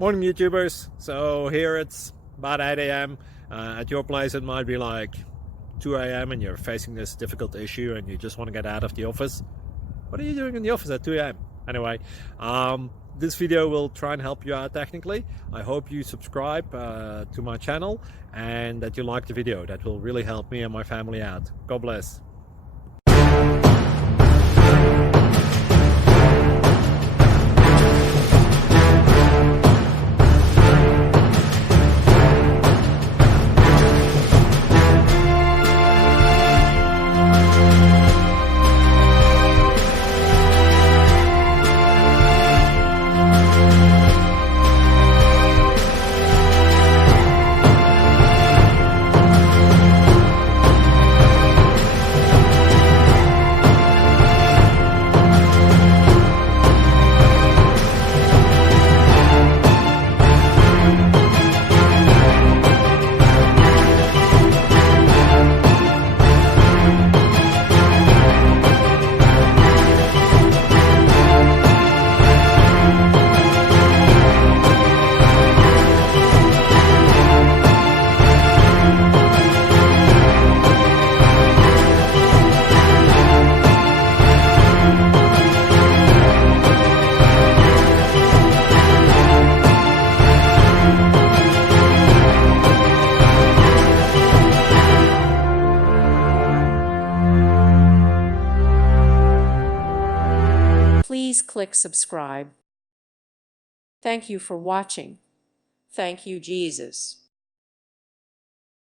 Morning YouTubers. So here it's about 8 a.m. At your place it might be like 2 a.m. and you're facing this difficult issue and you just want to get out of the office. What are you doing in the office at 2 a.m.? Anyway, this video will try and help you out technically. I hope you subscribe to my channel and that you like the video. That will really help me and my family out. God bless. Please click subscribe. Thank you for watching. Thank you, Jesus.